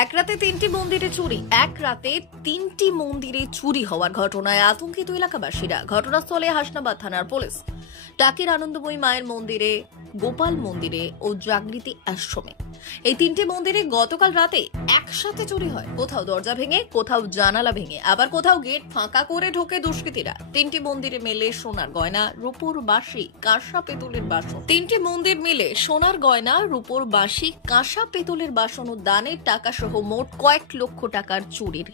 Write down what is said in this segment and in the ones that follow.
এক রাতে তিনটি মন্দিরে চুরি। এক রাতে তিনটি মন্দিরে চুরি হওয়ার ঘটনায় আতঙ্কিত এলাকাবাসীরা। ঘটনাস্থলে হাসনাবাদ থানার পুলিশ। টাকির আনন্দময়ী মায়ের মন্দিরে, গোপাল মন্দিরে ও জাগৃতি আশ্রমে, এই তিনটি মন্দিরে গতকাল রাতে একসাথে চুরি হয়। কোথাও দরজা ভেঙে, কোথাও জানালা ভেঙে, আবার কোথাও গেট ফাঁকা করে ঢোকে দুষ্কৃতীরা। তিনটি মন্দিরে মেলে সোনার গয়না, রূপোর বাঁশি, কাঁসা পেতলের বাসন। তিনটি মন্দির মিলে সোনার গয়না, রূপোর বাঁশি, কাঁসা পেতলের বাসন ও দানের টাকা সহ মোট কয়েক লক্ষ টাকার চুরির।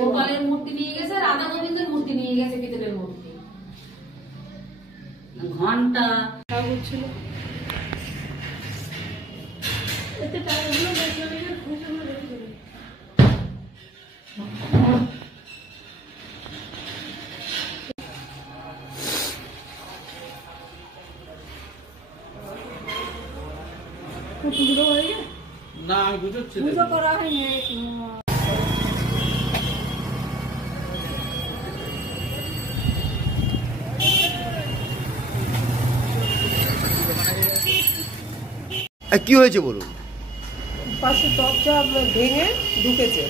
গোপালের মূর্তি নিয়ে গেছে, রাধা গোবিন্দের মূর্তি নিয়ে গেছে, পিতলের মূর্তি, ঘন্টা ছিল। না আমি বুঝছি পুজো করা হয়নি। কি হয়েছে বলুন? পাশে দরজা ভেঙে ঢুকেছে,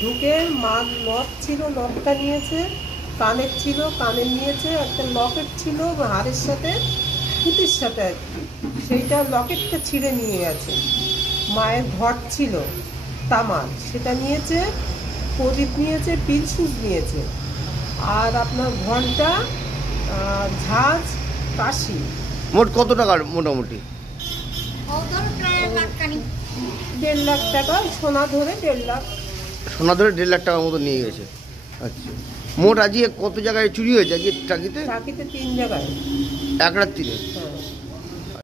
ঢুকে মদ ছিল, লকটা নিয়েছে, কানের ছিল, কানের নিয়েছে, একটা লকেট ছিল হারের সাথে, পুঁতির সাথে আর কি, সেইটা লকেটটা ছিঁড়ে নিয়ে গেছে। মায়ের ঘট ছিল তামার, সেটা নিয়েছে, প্রদীপ নিয়েছে, পিলসুস নিয়েছে, আর আপনার ঘন্টা, ঝাঁজ, কাশি। মোট কত টাকার মোটামুটি? 1.5 লাখ টাকা, সোনা ধরে 1.5 লাখ। সোনা ধরে 1.5 লাখ টাকার মতো নিয়ে গেছে। আচ্ছা, মোট আজকে কত জায়গায় চুরি হয়েছে আজকে টাকিতে? টাকিতে 3 জায়গায় এক রাত্রিরে। হ্যাঁ।